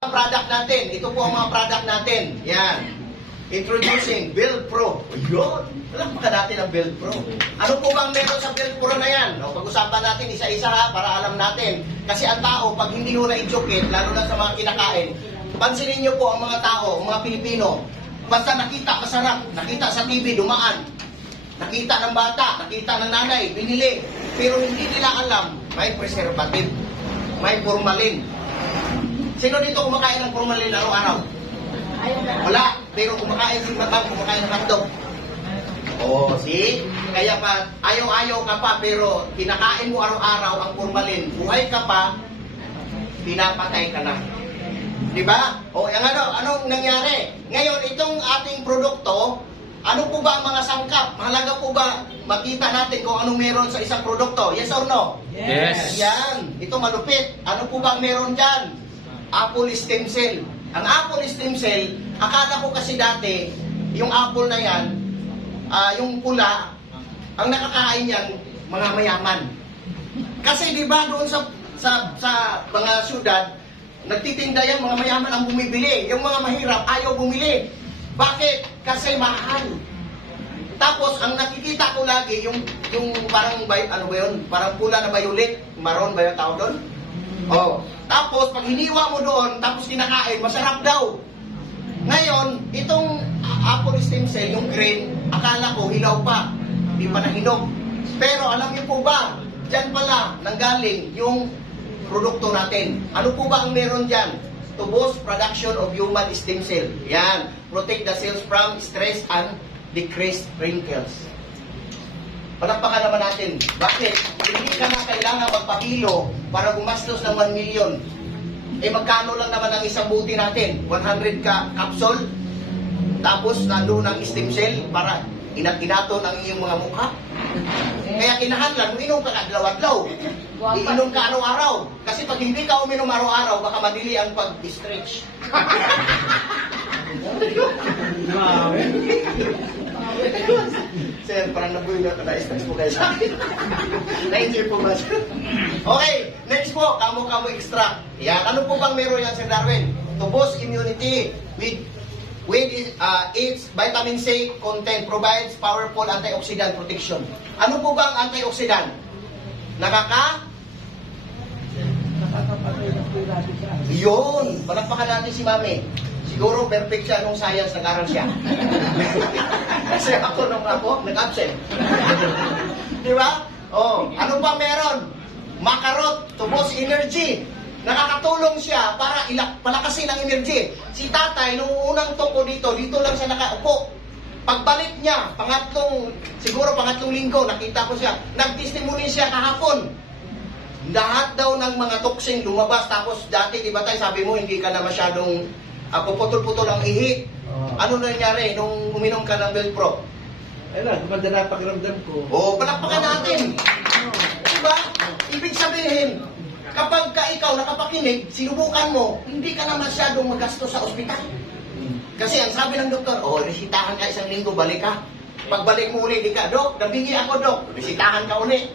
Product natin. Ito po ang mga product natin. Yan. Introducing Build Pro. Yun. Alam pa natin ang Build Pro. Ano po bang meron sa Build Pro na yan? No, pag-usapan natin isa-isa ha, para alam natin. Kasi ang tao, pag hindi ho na-educate, lalo na sa mga kinakain, pansinin nyo po ang mga tao, ang mga Pilipino, basta nakita, masarap. Nakita sa TV, dumaan. Nakita ng bata, nakita ng nanay, binili. Pero hindi nila alam, may preservative, may formalin. Sino dito kumakain ng formalin araw-araw? Wala. Pero kumakain si Matang, kumakain ng hotdog. Oh, see? Kaya pa, ayaw-ayaw ka pa, pero kinakain mo araw-araw ang formalin. Buhay ka pa, pinapatay ka na. Diba? O, yung anong nangyari? Ngayon, itong ating produkto, ano po ba ang mga sangkap? Mahalaga po ba makita natin kung anong meron sa isang produkto? Yes or no? Yes. Yan. Ito malupit. Ano po ba ang meron dyan? Apple stem cell. Ang apple stem cell, akala ko kasi dati, yung apple na yan, yung pula, ang nakakain yan, mga mayaman. Kasi di ba doon sa mga syudad, nagtitinda yan, mga mayaman ang bumibili. Yung mga mahirap, ayaw bumili. Bakit? Kasi mahal. Tapos, ang nakikita ko lagi, yung parang, ano ba yun? Parang pula na violet. Maroon ba yung tawag doon? Oh. Tapos, pag hiniwa mo doon, tapos kinakain, masarap daw. Ngayon, itong apple stem cell, yung green, akala ko hilaw pa. Hindi pa nahinog. Pero alam niyo po ba, dyan pala nanggaling yung produkto natin. Ano po ba ang meron dyan? To boost production of human stem cell. Yan. Protect the cells from stress and decrease wrinkles. Palakpakan naman natin. Bakit? Hindi ka na kailangan magpahilo para gumastos ng 1 million. Eh magkano lang naman ang isang buti natin? 100 ka capsule? Tapos nandun ang stem cell para inaton ang iyong mga mukha? Kaya kinahanglan, uminom ka adlaw-adlaw. Iinom ka araw-araw. Kasi pag hindi ka uminom araw-araw, baka madili ang pag-stretch. Sir, parang nabuhay na-stress po kayo sa akin. Na-enjoy po ba, sir? Okay, next po, kamo-kamo extract. Yan, ano po bang meron yan, Sir Darwin? To boost immunity with its vitamin C content provides powerful antioxidant protection. Ano po bang antioxidant? Yun! Palakpakan natin si Mami. Siguro perfect siya nung science, nag-aral siya. Kasi ako nag-absent. Di ba? Oh, ano ba meron? Makarot, to boost energy. Nakakatulong siya para palakasin ang energy. Si tatay, nung unang tungko dito lang siya nakaupo. Pagbalik niya, siguro pangatlong linggo, nakita ko siya, nag-testimony siya kahapon. Lahat daw ng mga toxin lumabas. Tapos dati, di ba tayo, sabi mo, hindi ka na masyadong puputol-putol ang ihi. Ano nangyari nung uminom ka ng Build Pro? Ayun na, gumanda na pakiramdam ko. Oo, palakpakan natin. Diba? Ibig sabihin, kapag ikaw nakapakinig, sinubukan mo, hindi ka na masyadong magasto sa ospital. Kasi ang sabi ng doktor, resitahan ka isang linggo, balik ka. Pagbalik mo uli, di ka, Dok, nabingi ako, Dok. Resitahan ka uli.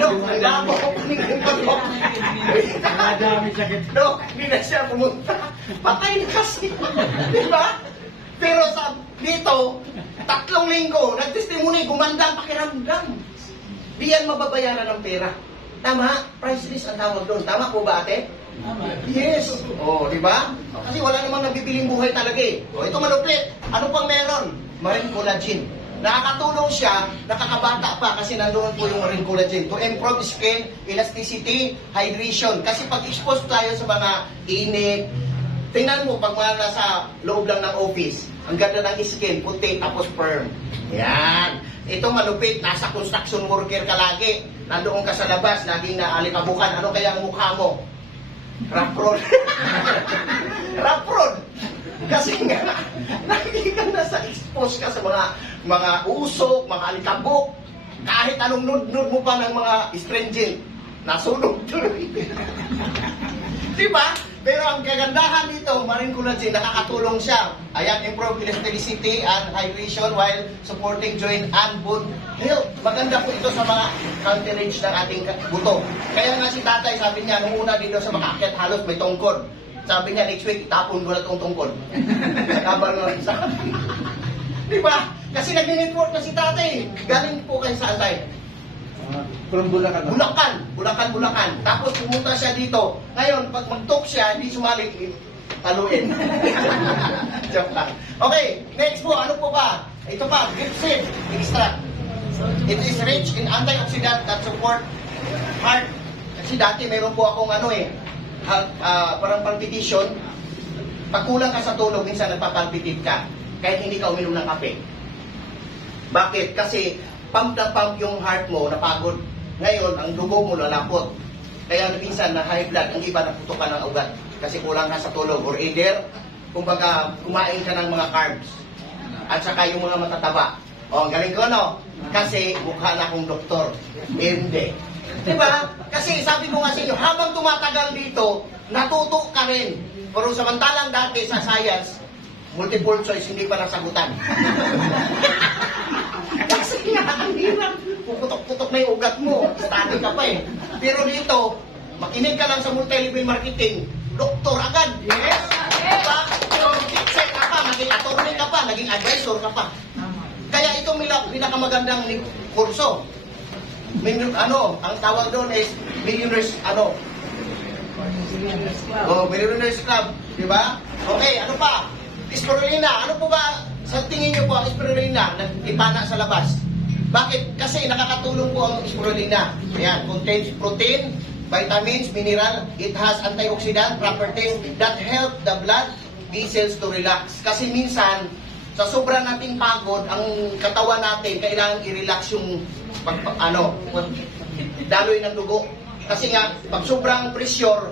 Dok, ang damo ko, paningin ko, Dok. Dok, hindi na siya pumunta. Patay na kasi. Diba? Pero dito, 3 linggo, nag-testimony, gumanda ang pakiramdam. Di yan mababayaran ng pera. Tama, priceless ang tawag doon. Tama po ba, ate? Tama. Yes. Di ba? Kasi wala namang nabibiling buhay talaga eh. Ito malupit. Ano pang meron? Marine collagen. Nakakatulong siya, nakakabata pa kasi nandoon po yung marine collagen to improve skin, elasticity, hydration. Kasi pag exposed tayo sa mga init, tingnan mo pag mga nasa loob lang ng office, ang ganda ng skin, puti, tapos firm. Yan. Ito malupit, nasa construction worker ka lagi. Nandoon ka sa labas, laging naalikabukan. Ano kaya ang mukha mo? Raprod. Raprod. Kasi nga, lagi ka nasa expose ka sa mga usok, mga alikabok. Kahit anong nudnud mo pa ng mga stringent, nasunog tuloy. Diba? Pero ang kagandahan dito, marine collagen, nakakatulong siya. Ayan, improve elasticity and hydration while supporting joint and bone health. Maganda po ito sa mga counterage ng ating buto. Kaya nga si tatay, sabi niya, nung una dito sa makaakyat, halos may tungkod. Sabi niya, next week, itapon ko na itong tungkol. Nakabar na rin sa akin. Di ba? Kasi nag-report na si tatay. Galing po kayo saan tayo? From Bulacan. Bulacan. Tapos pumunta siya dito. Ngayon, pag mag-talk siya, hindi sumali, taluin. Joke lang. Okay, next po, ano po ba? Ito pa, Gipsy extract. It is rich in antioxidant that support heart. Kasi dati meron po akong parang palpitation. Pag kulang ka sa tulog, minsan nagpapalpitate ka. Kahit hindi ka uminom ng kape. Bakit? Kasi pump na pump yung heart mo, napagod. Ngayon, ang dugo mo lalapot. Kaya minsan na high blood, ang iba naputukan ng ugat. Kasi kulang ka sa tulog. Or either, kumbaga, kumain ka ng mga carbs. At saka yung mga matataba. O, ang galing ko, no? Kasi mukha na akong doktor. Hindi. Diba? Kasi sabi ko nga sa inyo, habang tumatagal dito, natuto ka rin. Pero samantalang dati sa science, multiple choice, hindi pa nasagutan. Kasi nga, ang hirap. Puputok-putok na yung ugat mo. Study ka pa eh. Pero dito, makinig ka lang sa multi-level marketing. Doktor agad. Yes! Diba? Teacher ka pa, naging attorney ka pa, naging advisor ka pa. Kaya itong pinakamagandang kurso. Ang tawag doon is Millionaires, Millionaires Club. Diba? Okay, ano pa? Spirulina. Ano po ba, sa tingin niyo po ang spirulina nagtipana sa labas? Bakit? Kasi nakakatulong po ang spirulina. Ayan, contains protein, vitamins, mineral. It has antioxidant properties that help the blood vessels to relax. Kasi minsan, sa sobra nating pagod, ang katawan natin, kailangan i-relax yung daloy ng dugo. Kasi nga, pag sobrang pressure,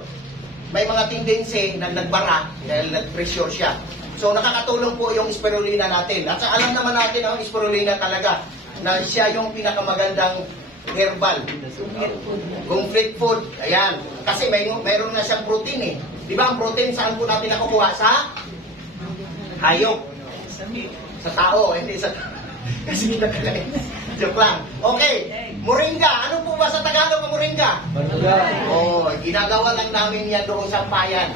may mga tendency na nagbara dahil nag-pressure siya. So, nakakatulong po yung spirulina natin. At sa alam naman natin ang spirulina talaga, na siya yung pinakamagandang herbal. Complete food. Ayan. Kasi mayroon na siyang protein eh. Di ba ang protein saan po natin nakukuha? Sa hayop. Sa tao, hindi sa kasi kinakain. Joke lang. Okay. Moringa. Ano po ba sa Tagalog ang moringa? Ginagawa lang namin yan doon sa bayan.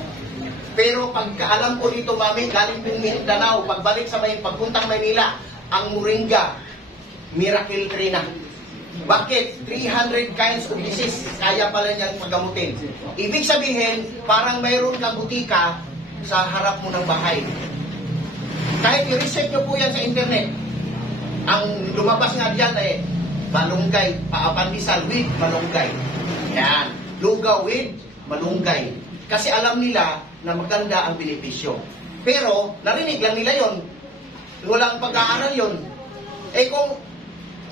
Pero pagkaalam ko dito, mami, galing pong Mindanao, pagbalik sa pagpuntang Maynila, ang moringa, miracle tree na. Bakit? 300 kinds of disease, kaya pala niyang pagamutin. Ibig sabihin, parang mayroon kang butika sa harap mo ng bahay. Kahit i-research nyo po yan sa internet, ang lumabas nga diyan malunggay, pandesal with malunggay. Yan. Lugaw with malunggay. Kasi alam nila na maganda ang benepisyo. Pero, narinig lang nila yon. Walang pag-aaral yon. Kung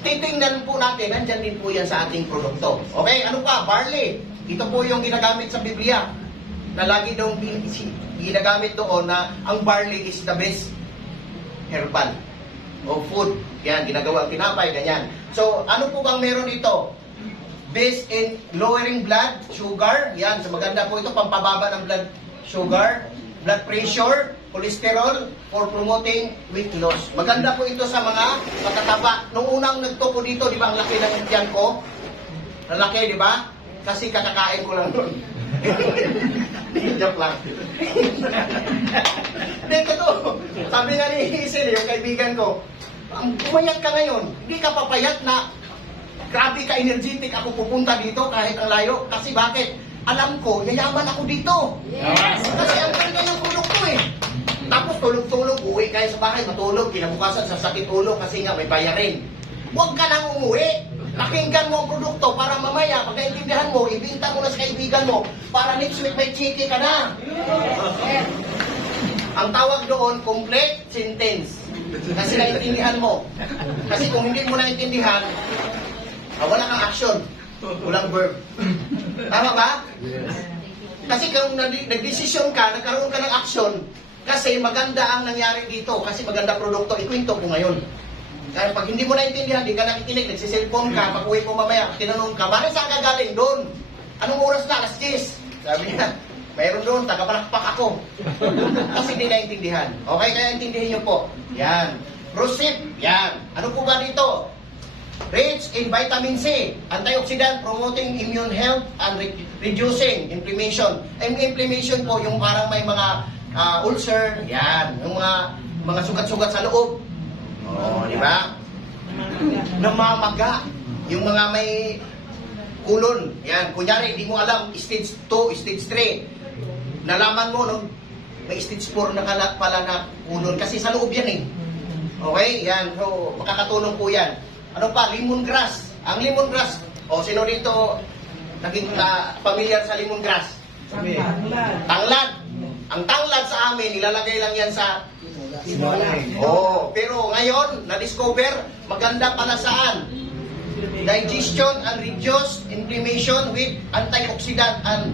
titingnan po natin, nandyan din po yan sa ating produkto. Okay, ano pa? Barley. Ito po yung ginagamit sa Biblia. Na lagi daw ginagamit doon na ang barley is the best herbal o food. Yan, ginagawa ang tinapay, ganyan. So, ano po bang meron dito? Based in lowering blood sugar. Yan, so maganda po ito, pampababa ng blood sugar, blood pressure, cholesterol, for promoting weight loss. Maganda po ito sa mga matataba. Nung unang nagto ko dito, di ba, ang laki ng tiyan ko? Lalaki, di ba? Kasi kakakain ko lang nun. Joke lang. Hindi ka to. Sabi nga ni Isil, yung kaibigan ko, pumayat ka ngayon, hindi ka papayat na grabe ka energetic ako pupunta dito kahit ang layo. Kasi bakit? Alam ko, yayaman ako dito. Yes! Kasi ang ganda ng produkto eh. Tapos tulog-tulog, uwi kayo sa bahay, matulog, kinabukasan sa sakit ulo kasi nga may bayarin. Huwag ka nang umuwi. Pakinggan mo ang produkto para mamaya, pag naintindihan mo, ibinta mo na sa kaibigan mo para next week may chiki ka na. Yes. Ang tawag doon, complete sentence. Kasi naintindihan mo. Kasi kung hindi mo naintindihan, wala kang action. Walang verb. Tama ba? Yes. Kasi kung nag-desisyon ka, nagkaroon ka ng action, kasi maganda ang nangyari dito, kasi maganda produkto, ikwento ko ngayon. Kaya pag hindi mo naintindihan, di ka nakikinig, nagsiselfone ka, pag uwi mo mamaya, tinanong ka, bakit saan ka galing doon? Anong oras na? Alas 10. Sabi niya, mayroon doon, taga-palakpak ako. Kasi hindi naintindihan. Okay, kaya intindihin niyo po. Yan. Rosip, yan. Ano po ba dito? Rich in vitamin C, antioxidant, promoting immune health and reducing inflammation. Inflammation po yung parang may mga ulcer, yan, yung mga sugat-sugat sa loob. Oh, di ba? Namamaga, yung mga may kulon. Yan, kunyari, di mo alam, stage 2, stage 3. Nalaman mo, no, may stage 4 na pala na kulon. Kasi sa loob yan eh. Okay, yan. So, makakatulong po yan. Ano pa? Lemongrass. Ang lemongrass, sino dito naging familiar sa lemongrass? Tanglad. Ang tanglad sa amin, nilalagay lang yan sa pero ngayon, na-discover, maganda pala saan? Digestion and reduce inflammation with antioxidant and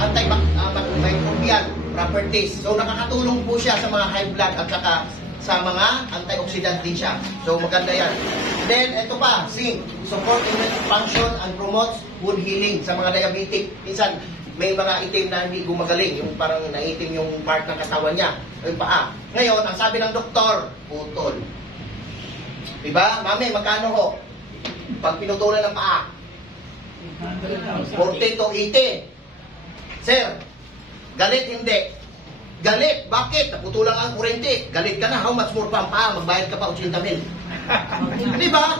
antimicrobial properties. So, nakakatulong po siya sa mga high blood at saka sa mga antioxidant din siya. So, maganda yan. Then, ito pa, zinc. Support immune function and promotes wound healing sa mga diabetic. Minsan, may mga itim na hindi gumagaling. Yung parang naitim yung part ng katawan niya. Yung paa. Ngayon, ang sabi ng doktor, putol. Diba? Mami, magkano ho? Pag pinutulan ng paa? 40 to 80. Sir, galit hindi. Galit. Bakit? Naputulang ang kurente. Galit ka na. How much more pa ang paa? Magbayad ka pa 80,000. Di ba?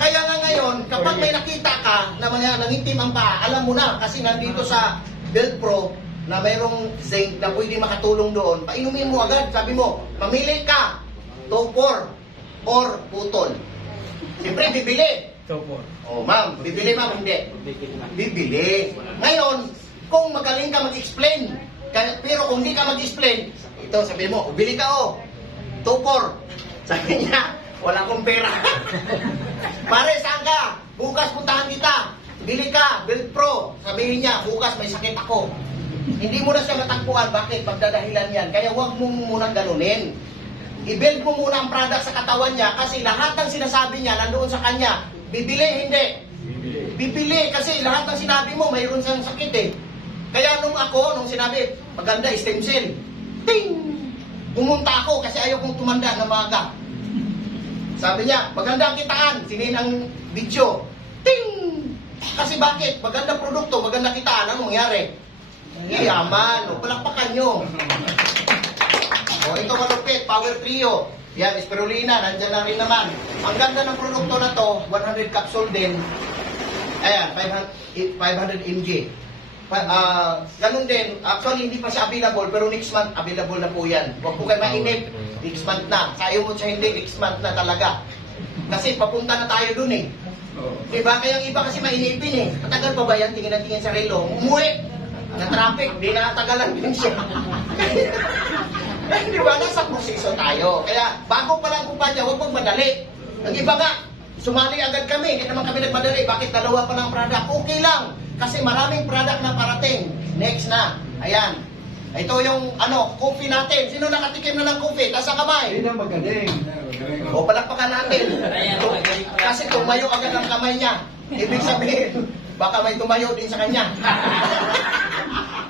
Kaya nga ngayon, kapag may nakita ka na mga nangitim ang paa, alam mo na. Kasi nandito sa Build Pro na mayroong zinc na pwede makatulong doon, painumin mo agad. Sabi mo, mamili ka. Topor or putol. Siyempre, bibili. Oh, ma'am. Bibili, ma'am. Hindi. Bibili. Ngayon, kung magaling ka mag-explain, pero kung hindi ka mag-explain, ito, sabi mo, bili ka Tupor. Sabi niya, wala akong pera. Pare, saan ka? Bukas puntahan kita. Bili ka, Build Pro. Sabihin niya, bukas may sakit ako. Hindi mo na siya matagpuan. Bakit? Pagdadahilan yan. Kaya huwag mo munang ganunin. I-build mo muna ang product sa katawan niya kasi lahat ng sinasabi niya nandoon sa kanya. Bibili, hindi. Bibili kasi lahat ng sinabi mo, mayroon siyang sakit eh. Kaya nung sinabi, maganda, stem cell. Ting! Pumunta ako kasi ayaw kong tumanda na maaga. Sabi niya, maganda ang kitaan. Sinin ang video. Ting! Kasi bakit? Maganda produkto, maganda kitaan. Ano mangyari? Yaman. Palakpakan nyo. Ito malupit, Power Trio. Yan, Spirulina, nandyan na rin naman. Ang ganda ng produkto na to, 100 capsule din. Ayan, 500 mg. Ganun din, actually hindi pa siya available, pero next month available na po yan. Huwag po kayo mainip, next month na. Sayo mo siya hindi, next month na talaga. Kasi papunta na tayo dun eh. Diba? Kaya yung iba kasi mainipin eh. Matagal pa ba yan? Tingin na tingin sa relo. Umuwi. Na traffic, di natagalan din siya. Di ba? Nasa proseso tayo. Kaya bago pa lang kumpanya, huwag mong madali. Ang iba nga, sumali agad kami. Hindi naman kami nagmadali. Bakit dalawa pa ng product? Okay lang. Kasi maraming product na parating. Next na. Ayan. Ito yung coffee natin. Sino nakatikim na ng coffee? Taas ang kamay. Hindi na magaling. O palakpakan natin. Kasi tumayo agad ang kamay niya. Ibig sabihin, baka may tumayo din sa kanya.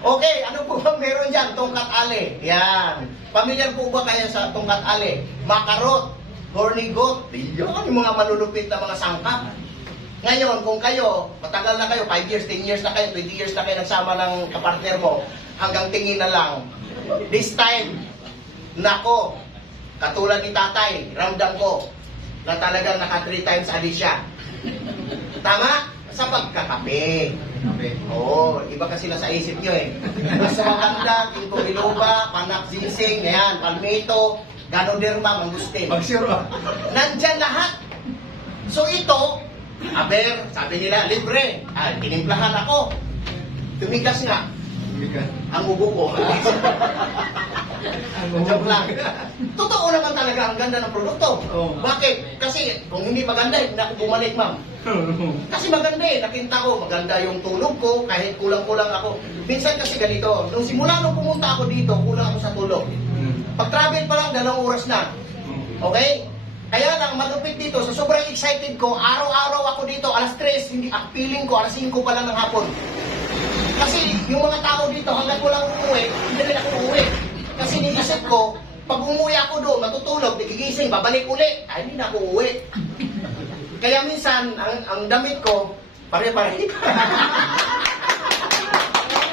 Okay, ano po bang meron dyan? Tungkat ale. Yan. Pamilyar po ba kayo sa tungkat ale? Makarot, hornigot. Yan yung mga malulupit na mga sangkap. Ngayon, kung kayo, matagal na kayo, 5 years, 10 years na kayo, 20 years na kayo nagsama ng kapartner mo, hanggang tingin na lang. This time, nako, katulad ni tatay, ramdam ko, na talagang naka 3 times alis siya. Tama? Sa pagkakape. Oo, iba kasi na sa isip nyo eh. Mas maganda, ginkgo biloba, panak ginseng, ayan, palmito, ganoderma, mangustin. Nandyan lahat. So ito, aber, sabi nila, libre. Tinimplahan ako. Tumigas nga. Ang ubo ko. Joke lang. Totoo naman talaga ang ganda ng produkto. Bakit? Kasi kung hindi maganda, hindi ako bumalik, ma'am. Kasi maganda eh. Nakita ko, maganda yung tulog ko, kahit kulang-kulang ako. Minsan kasi ganito, nung simula nung pumunta ako dito, kulang ako sa tulog. Pag-travel pa lang, 2 oras na. Okay? Kaya lang, malupit dito, so sobrang excited ko, araw-araw ako dito, alas 3, hindi, feeling ko, alas 5 pa lang ng hapon. Kasi yung mga tao dito, hanggang walang umuwi, hindi rin ako umuwi. Kasi niisip ko, pag umuwi ako doon, matutulog, nagigising, babalik uli, ay hindi na ako uwi. Kaya minsan, ang damit ko, pare-pare.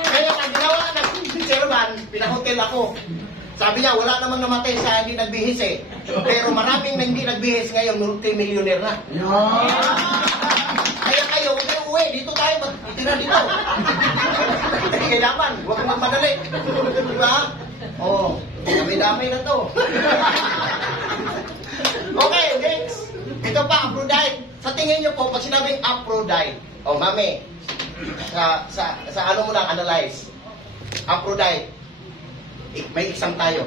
Kaya ang ginawa ng chairman, pinahotel ako. Sabi niya, wala namang namatay sa hindi nagbihis eh. Pero maraming na hindi nagbihis ngayon, multi-millionaire na. Kaya kayo, huwag kayo uwi. Dito tayo, tira dito. Kailangan, huwag kang magmadali. Diba? Oo, dami-dami na to. Okay, next. Ito pa, Aphrodite. Sa tingin niyo po, pag sinabing Aphrodite, mami, sa ano mo lang, analyze. Aphrodite. May exam tayo.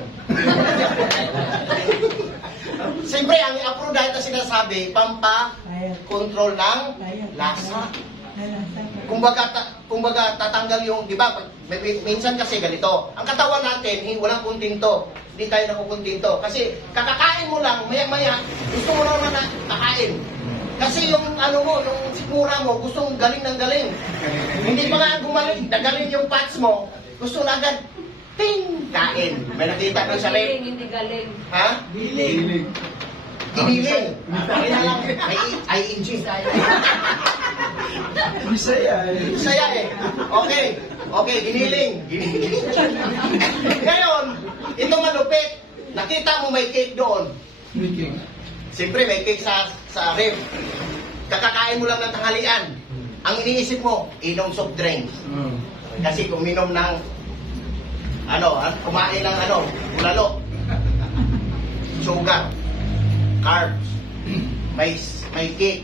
Siyempre, ang Aphrodite na sinasabi, pampa-control ng lasa. Kumbaga tatanggal yung, di ba, minsan kasi ganito, ang katawan natin, walang kuntinto. Hindi tayo nakukuntinto. Kasi kakakain mo lang, maya-maya, gusto mo naman na kakain. Kasi yung ano mo, yung sikmura mo, gustong galing ng galing. Hindi pa nga gumaling, nagaling yung fats mo, gusto na agad, ting! Kain. May nakita ko sa link. Hindi galing. Ha? Hilig. Giniling. Kaya lang, ay engine. Bisaya eh. Saya eh. Okay. Okay, giniling. Giniling. Ngayon, ito malupit. Nakita mo may cake doon. Speaking. Siyempre, may cake sa ref. Kakakain mo lang ng tanghalian. Ang iniisip mo, inom soft drinks. Kasi kung minom ng kumain ng bulalo, sugar, carbs, may cake.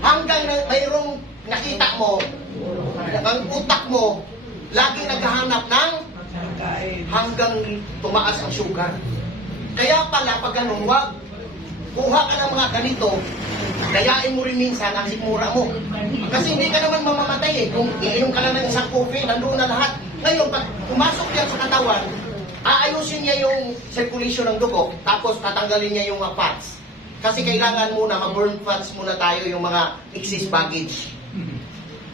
Hanggang mayroong nakita mo, ang utak mo, laging naghahanap ng hanggang tumaas ang sugar. Kaya pala, pag ganun, wag, kuha ka ng mga ganito, dayain mo rin minsan ang sikmura mo. Kasi hindi ka naman mamamatay eh. Kung iinom ka lang ng isang coffee, nandoon na lahat. Ngayon, pag pumasok yan sa katawan, aayusin niya yung circulation ng dugo, tapos tatanggalin niya yung mga fats. Kasi kailangan muna, mag-burn fats muna tayo yung mga excess baggage.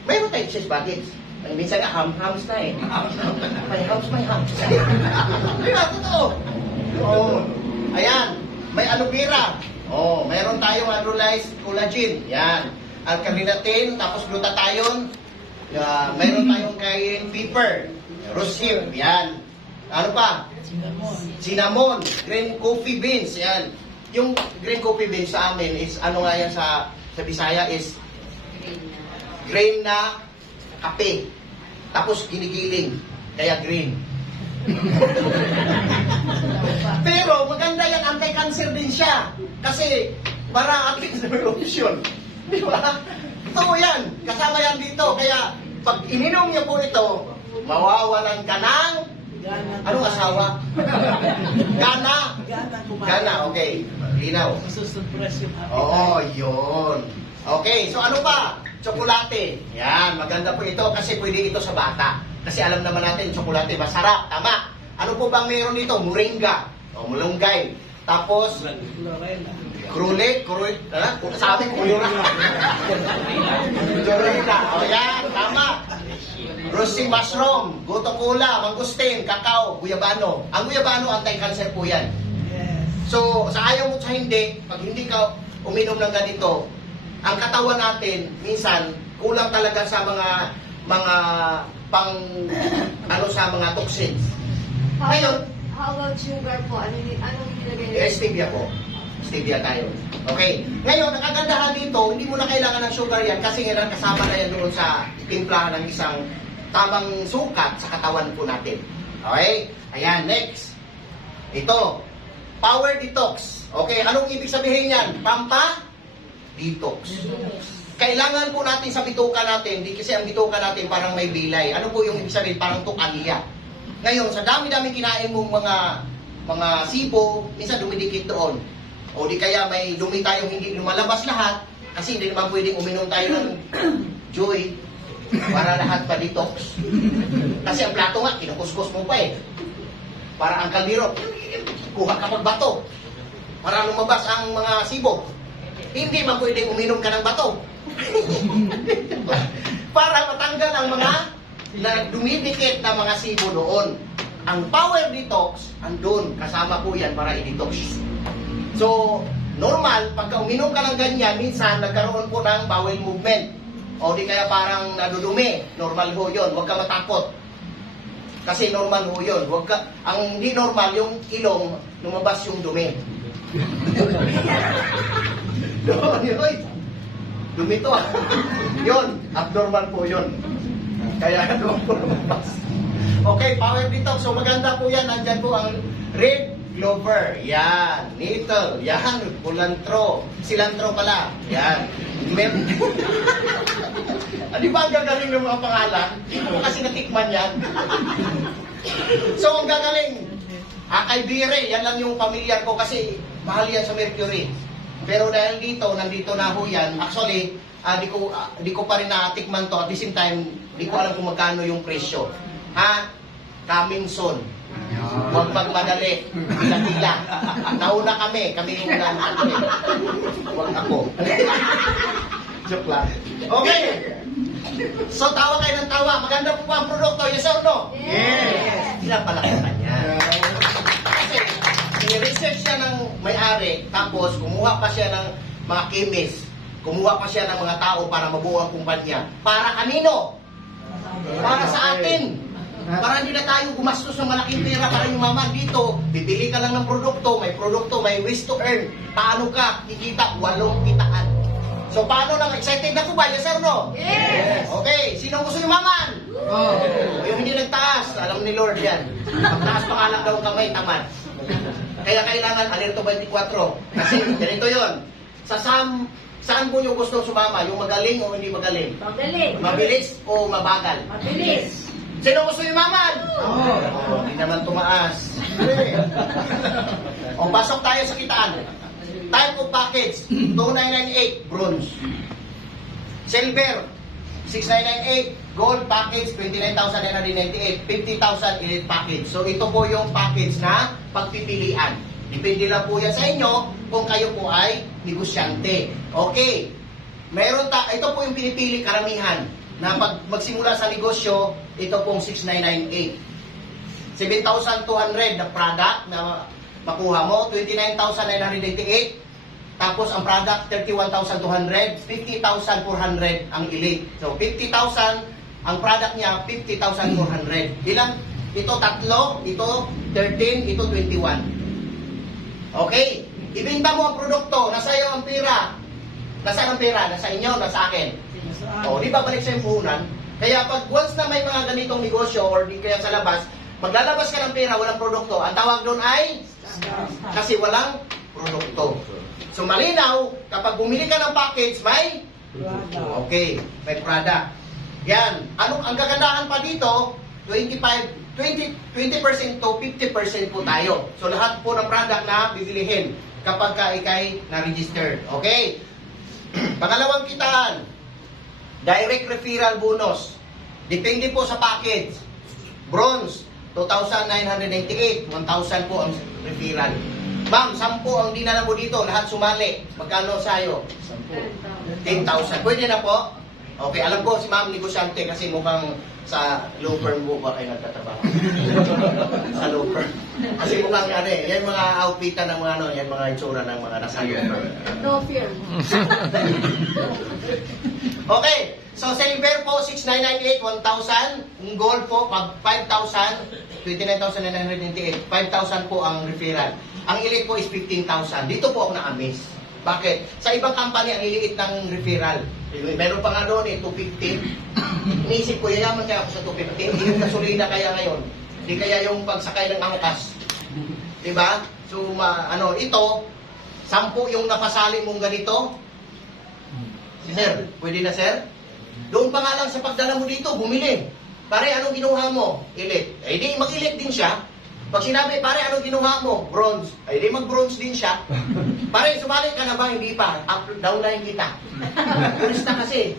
Mayroon tayo excess baggage. Minsan nga, hams na eh. May hams. Diba, totoo. Oo. Ayan, may aloe vera. Meron tayong hydrolyzed collagen. Yan. Alkaline, tapos glutathione. Mayroon tayong cayenne pepper. Rose hip. Yan. Ano pa? Cinnamon. Green coffee beans. Yan. Yung green coffee beans sa amin is, ano nga yan sa Bisaya is grain na kape. Tapos ginigiling. Kaya green. Pero maganda yan, anti-cancer din siya. Kasi para at least may option. Di ba? Ito yan. Kasama yan dito. Kaya pag ininom niyo po ito, mawawalan ka ng anong asawa? Gana, okay. Linaw. Masusurprise yung happy Oo, yun. Okay, so ano pa? Tsokolate. Yan, maganda po ito kasi pwede ito sa bata. Kasi alam naman natin, tsokolate masarap. Tama. Ano po bang meron dito? Moringa. Mulunggay. Tapos, krule, sabi ko yun. Jorina. O yan, tama. Roasting mushroom, goto cola, mangustin, kakao, guyabano. Ang guyabano, anti-cancer po yan. So, sa ayaw mo sa hindi, pag hindi ka uminom ng ganito, ang katawan natin, minsan, kulang talaga sa mga sa mga toxins. Ngayon, How about sugar po? Anong nilagay nila? stevia po. Stevia tayo. Okay. Ngayon, ang kagandahan dito, hindi mo na kailangan ng sugar yan kasi nga kasama na yan doon sa timplahan ng isang tamang sukat sa katawan po natin. Okay? Ayan, next. Ito, power detox. Okay, anong ibig sabihin yan? Detox. Kailangan po natin sa bituka natin, di kasi ang bituka natin parang may bilay. Ano po yung ibig sabihin? Parang tukalya. Ngayon, sa dami-dami kinain mong mga sibo, minsan dumidikit doon. O di kaya may dumi tayong hindi lumalabas lahat, kasi hindi naman pwedeng uminom tayo ng joy para lahat pa-detox. Kasi ang plato nga, kinukuskus mo pa eh. Para ang kaldero, kuha ka pagbato. Para lumabas ang mga sibo. Hindi man pwedeng uminom ka ng bato. Para matanggal ang mga na dumidikit na mga sibo doon. Ang power detox, andun, kasama po yan para i-detox. So, normal, pagka uminom ka ng ganyan, minsan nagkaroon po ng bowel movement. O di kaya parang nadudumi. Normal ho yun. Huwag ka matakot. Kasi normal ho yun. Ang hindi normal, yung ilong, lumabas yung dumi. Dumi to. Yun, abnormal po yun. Kaya doon po lumabas. Okay, power detox. So maganda po yan. Nandyan po ang red clover. Yan. Nettle. Yan. Culantro. Cilantro pala. Yan. Di ba ang gagaling ng mga pangalan? Hindi ko kasi natikman yan. So ang gagaling. Kay Bire, yan lang yung pamilyar ko kasi mahal yan sa Mercury. Pero dahil dito, nandito na ho yan. Actually, di ko pa rin natikman to. At the same time, di ko alam kung magkano yung presyo. Coming soon. Huwag magmadali. Tila-tila. Nauna kami yung nauna. Huwag ako. Joke lang. Okay. So, tawa kayo ng tawa. Maganda po ba ang produkto? Yes or no? Yes! Sila pala ka niya. Kasi, i-research siya ng may-ari, tapos kumuha pa siya ng mga chemist, kumuha pa siya ng mga tao para mabuo ang kumpanya. Para kanino? Para sa atin. Para hindi na tayo gumastos ng malaking pera para yumaman dito. Bibili ka lang ng produkto, may ways to earn. Paano ka? Kikita, 8 kitaan. So, paano lang? Excited na po ba? Yes or no? Yes! Okay, sino gusto yumaman? Yung hindi nagtaas, alam ni Lord yan. Pagtaas pa nga lang daw kamay, tamad. Kaya kailangan alerto 24. Kasi ganito yon. Saan po nyo gusto sumama? Yung magaling o hindi magaling? Magaling! Mabilis o mabagal? Mabilis! Sino gusto yumaman? Hindi naman tumaas. O, pasok tayo sa kitaan. Type of package, 2998, bronze. Silver, 6998. Gold package, 29,998. 50,000 elite package. So, ito po yung package na pagpipilian. Depende lang po yan sa inyo kung kayo po ay negosyante. Okay. Ito po yung pinipili karamihan na pag magsimula sa negosyo, ito pong 6998. 7,200 na product na makuha mo, 29,988. Tapos ang product, 31,200, 50,400 ang elite. So 50,000, ang product niya, 50,400. Ilan? Ito 3, ito 13, ito 21. Okay? Ibenta mo ang produkto, nasa iyo ang pera. Nasaan ang pera? Nasa inyo, nasa akin. O, di ba balik sa yung puhunan? Kaya pag once na may mga ganitong negosyo or di kaya sa labas, maglalabas ka ng pera, walang produkto. Ang tawag doon ay kasi walang produkto. So malinaw, kapag bumili ka ng package, may okay, may product. Yan. Ang kagandahan pa dito, 20% to 50% po tayo. So lahat po ng product na bibilihin kapag ka ikay na-registered. Okay? Pangalawang kitaan, direct referral bonus. Depende po sa package. Bronze, 2,998. 1,000 po ang referral. Ma'am, 10 ang dinala mo dito. Lahat sumali. Magkano sa'yo? 10,000. Pwede na po? Okay, alam ko si ma'am negosyante kasi mukhang sa law firm mo ba kayo nagtatrabaho? Sa law firm. Kasi mukhang yan mga outfitan ng mga yan mga itsura ng mga nasa law firm. No fear. Okay, so silver po 6,998, 1,000. Gold po 5,000, 29,998. 5,000 po ang referral. Ang elite po is 15,000. Dito po ako na-amaze. Bakit? Sa ibang company, ang iliit ng referral. Meron pa nga doon 250. Iniisip ko, yayaman kaya ako sa 250. Hindi yung gasolina kaya ngayon. Hindi kaya yung pagsakay ng angkas. Diba? So, ito, 10 yung napasali mong ganito. Sir, pwede na sir? Doon pa nga lang sa pagdala mo dito, bumili. Pare, anong ginuha mo? Elite. Eh, di mag-elite din siya. Pag sinabi, pare, anong ginuha mo? Bronze. Ay, di mag-bronze din siya. Pare, sumali ka na ba? Hindi pa. Up, down line kita. Turista kasi.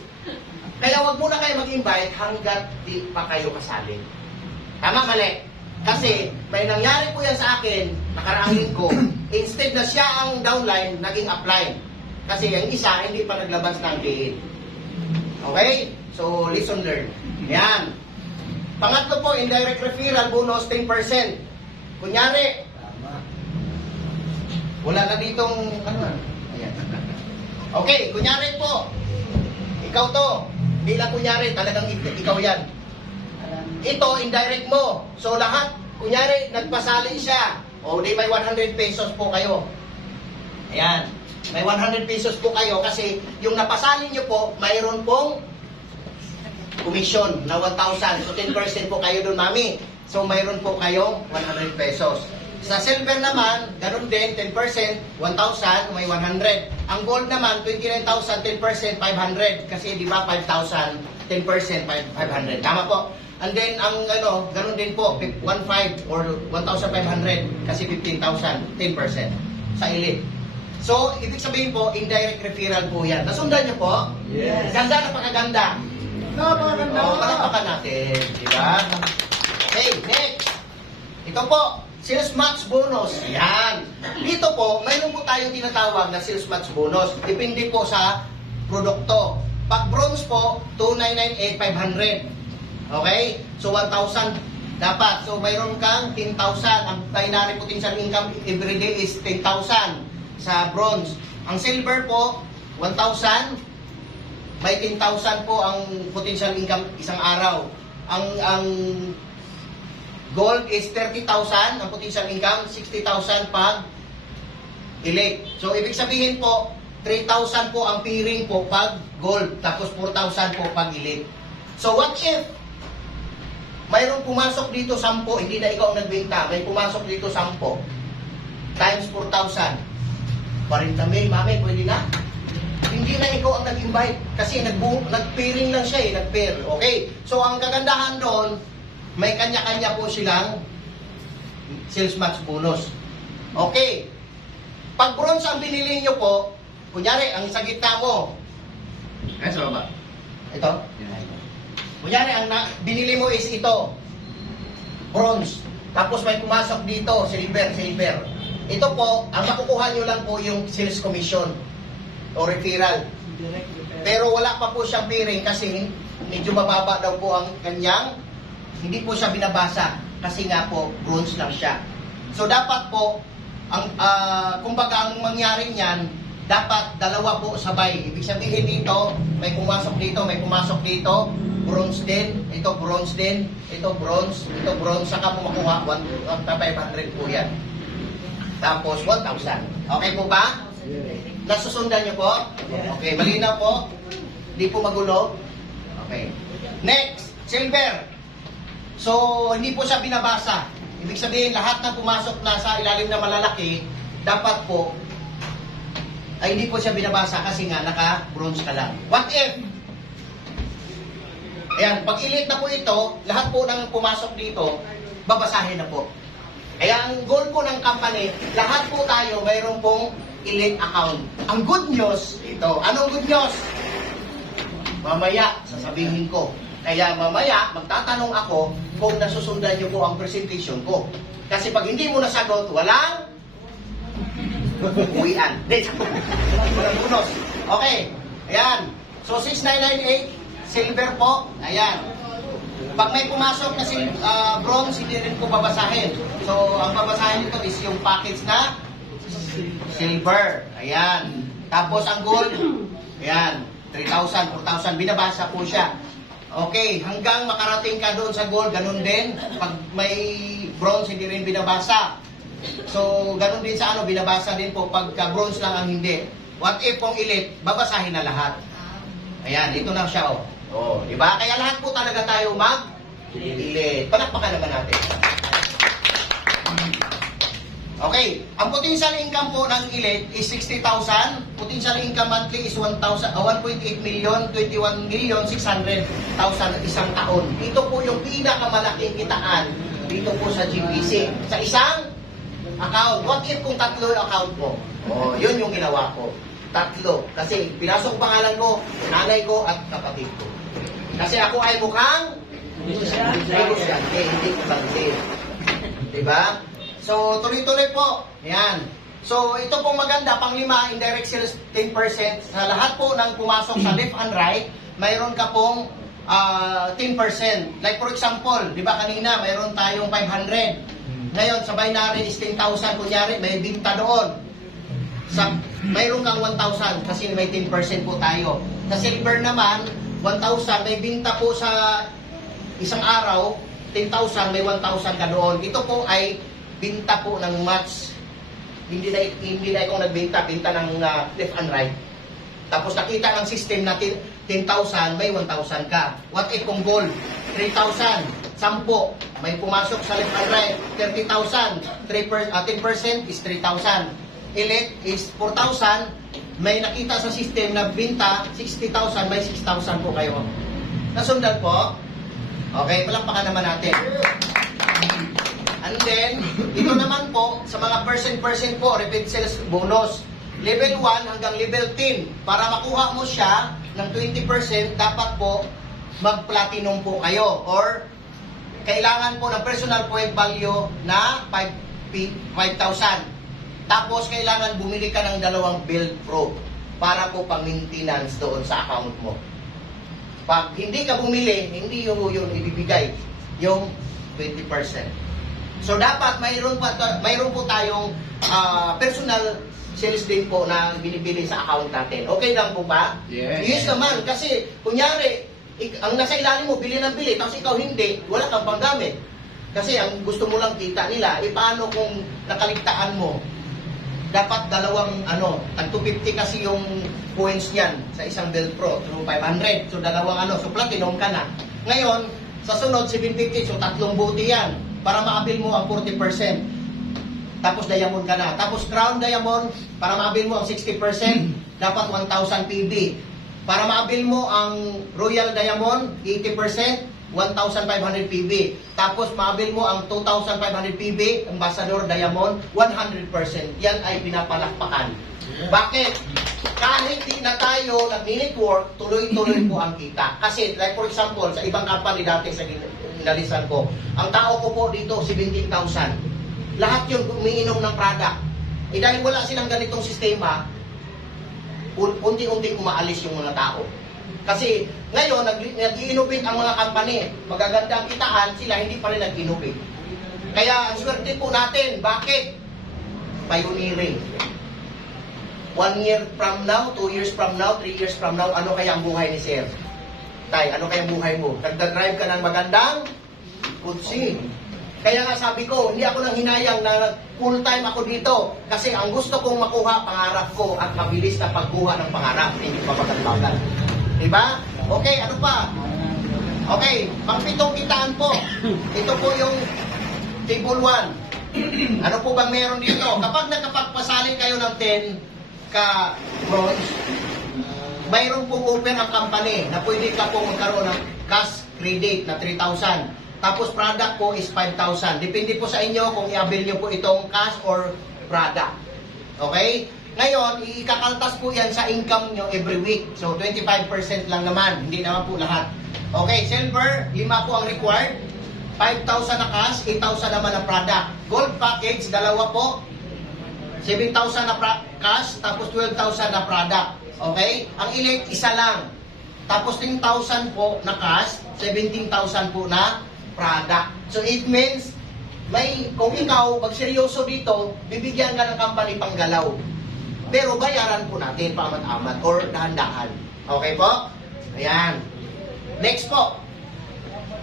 Kaya wag muna kayo mag-invite hanggat di pa kayo kasali. Tama, mali. Kasi, may nangyari po yan sa akin, nakaraang linggo, instead na siya ang downline, naging upline. Kasi yung isa, hindi pa naglabas ng PA. Okay? So, listen, learn. Yan. Pangatlo po, indirect referral bonus 10%. Kunyari, 1,000 Wala na ditong, ano, ayan. Okay, kunyari po, ikaw to, bilang kunyari, talagang ikaw yan. Ito, indirect mo. So lahat, kunyari, nagpasali siya. O di may 100 pesos po kayo. Ayan. May 100 pesos po kayo kasi yung napasali nyo po, mayroon pong commission na 1,000. So 10% po kayo doon, mami. So mayroon po kayong 100 pesos. Sa silver naman, ganun din, 10%, 1,000, may 100. Ang gold naman, 29,000, 10%, 500. Kasi di ba 5,000, 10%, 500. Tama po. And then, ang ano, ganun din po, 1,500 or 1,500 kasi 15,000, 10% sa elite. So, ibig sabihin po, indirect referral po yan. Nasundan niyo po? Yes. Ganda, napakaganda. Napakaganda. Oo, palakpakan natin. Diba? Okay, next. Ito po, sales match bonus. Ayan. Dito po, mayroon po tayong tinatawag na sales match bonus. Depende po sa produkto. Pag bronze po, 2,998,500. Okay? So, 1,000 dapat. So, mayroon kang 10,000. Ang binary potential income everyday is 10,000 sa bronze. Ang silver po, 1,000. May 10,000 po ang potential income isang araw. Ang gold is 30,000. Ang potential income, 60,000 pag elite. So, ibig sabihin po, 3,000 po ang piring po pag gold. Tapos 4,000 po pag elite. So, what if mayroong pumasok dito 10, hindi na ikaw ang nagbenta, may pumasok dito 10 times 4,000. 40,000, mami, pwede na? Hindi na ikaw ang nag-invite kasi nag-pairing lang siya nag-pair. Okay? So, ang kagandahan doon, may kanya-kanya po silang sales match bonus. Okay. Pag bronze ang binili nyo po, kunyari, ang sa gitna mo, Ay, sa baba. ito, kunyari, ang binili mo is ito, bronze. Tapos may pumasok dito, silver. Ito po, ang makukuha nyo lang po yung sales commission o referral. Pero wala pa po siyang pairing kasi medyo mababa daw po ang kanyang, hindi po siya binabasa kasi nga po, bronze lang siya. So dapat po, kumbaga ang mangyari niyan, dapat dalawa po sabay. Ibig sabihin dito, may pumasok dito, bronze din, ito bronze din, ito bronze, saka po makuha 1,500 po yan. Tapos 1,000. Okay po ba? Nasusundan niyo po? Okay, malinaw po? Hindi po magulo? Okay. Next, silver. So, hindi po siya binabasa. Ibig sabihin, lahat na pumasok na sa ilalim na malalaki, dapat po, ay hindi po siya binabasa kasi nga naka-bronze ka lang. What if? Ayan, pag elite na po ito, lahat po ng pumasok dito, babasahin na po. Kaya ang goal po ng company, lahat po tayo mayroon pong elite account. Ang good news, ito. Anong good news? Mamaya, sasabihin ko. Kaya mamaya, magtatanong ako kung nasusundan niyo po ang presentation ko. Kasi pag hindi mo nasagot, walang uwian. Walang bonus. Okay. Ayan. So, 6,998, silver po. Ayan. Pag may pumasok na bronze, hindi rin po babasahin. So, ang babasahin nito is yung package na silver. Ayan. Tapos, ang gold, ayan, 3,000, 4,000, binabasa po siya. Okay, hanggang makarating ka doon sa gold, ganun din. Pag may bronze, hindi rin binabasa. So, ganun din sa binabasa din po. Pagka bronze lang ang hindi. What if pong elite, babasahin na lahat. Ayan, ito na siya, oh. Oh, di ba? Kaya lahat po talaga tayo mag-elite. Palakpakan naman natin. Okay, ang potential income po ng elite is 60,000. Potential income monthly is 1.8 million, 21,600,000 isang taon. Ito po yung pinakamalaking kitaan dito po sa GPC. Sa isang account. What if kung tatlo yung account mo? Oh, yun yung ginawa ko. Tatlo. Kasi pinasok pangalan ko, nanay ko at kapatid ko. Kasi ako ay mukhang negosyante, hindi ko bangkit. Diba? So, tuloy-tuloy po. Ayan. So, ito pong maganda, pang-5, indirect sales 10%. Sa lahat po ng pumasok sa left and right, mayroon ka pong 10%. Like for example, di ba kanina, mayroon tayong 500. Ngayon, sa binary is 10,000. Kunyari, may binta doon. mayroon kang 1,000 kasi may 10% po tayo. Sa silver naman, 1,000, may binta po sa isang araw, 10,000, may 1,000 ka doon. Ito po ay binta po ng match. Hindi na ikaw nagbinta, binta ng left and right. Tapos nakita ng system na 10,000, may 1,000 ka. What if kung gold? 3,000, 10, may pumasok sa left and right, 30,000, 10% is 3,000. Elite is 4,000, may nakita sa system na binta, 60,000, may 6,000 po kayo. Nasundan po? Okay, palakpakan naman natin. And then, ito naman po, sa mga percent po, repeat sales bonus. Level 1 hanggang level 10. Para makuha mo siya ng 20%, dapat po mag-platinum po kayo. Or, kailangan po ng personal point value na 5,000. Tapos, kailangan bumili ka ng 2 Build Pro para po pang-maintenance doon sa account mo. Pag hindi ka bumili, hindi yung ibibigay, yung 20%. So, dapat mayroon po tayong personal sales din po na binibili sa account natin. Okay lang po ba? Yes. Naman. Kasi, kunyari, ang nasa ilalim mo, bili ng bili, tapos ikaw hindi, wala kang panggamit. Kasi ang gusto mo lang kita nila, paano kung nakaligtaan mo? Dapat tag 250 kasi yung points niyan sa isang Build Pro, through 500. So, so platinum ka na. Ngayon, sa sunod, 750, so 3 buti yan. Para maabil mo ang 40%. Tapos diamond ka na. Tapos crown diamond, para maabil mo ang 60%, dapat 1,000 PB. Para maabil mo ang royal diamond, 80%, 1,500 PB. Tapos maabil mo ang 2,500 PB, ambassador diamond, 100%. Yan ay pinapalakpakan. Bakit? Kahit di na tayo nag-minute work, tuloy-tuloy po ang kita. Kasi, like for example, sa ibang company dati sa inalisan ko, ang tao ko po dito, 17,000. Lahat yun umiinom ng product. Dahil wala silang ganitong sistema, unti-unti umaalis yung mga tao. Kasi ngayon, nag-innovate ang mga company. Magaganda ang kitaan, sila hindi pa rin nag-innovate. Kaya, ang swerte po natin, bakit? Pioneering. 1 year from now, 2 years from now, 3 years from now, ano kaya ang buhay ni Sir? Tay, ano kaya ang buhay mo? Nagdadrive ka ng magandang kutsi. Kaya nga sabi ko, hindi ako nang hinayang na full time ako dito. Kasi ang gusto kong makuha, pangarap ko at mabilis na pagkuha ng pangarap. Hindi pa bagal-bagal. Diba? Okay, ano pa? Okay, pang-pitong kitaan po. Ito po yung table 1. Ano po bang meron dito? Kapag nakapagpasalin kayo ng 10 ka bronze, mayroon pong open ang company na pwede ka pong magkaroon ng cash credit na 3,000. Tapos product po is 5,000. Depende po sa inyo kung i-avail nyo po itong cash or product. Okay? Ngayon, ikakaltas po yan sa income nyo every week. So, 25% lang naman. Hindi naman po lahat. Okay, silver, 5 po ang required. 5,000 na cash, 8,000 naman ang product. Gold package, 2 po. 7,000 na cash, tapos 12,000 na product. Okay? Ang elite, 1 lang. Tapos 10,000 po na cash, 17,000 po na product. So, it means, kung ikaw magseryoso dito, bibigyan ka ng company panggalaw. Pero bayaran po natin paamat-amat or dahan-dahan. Okay po? Ayan. Next po.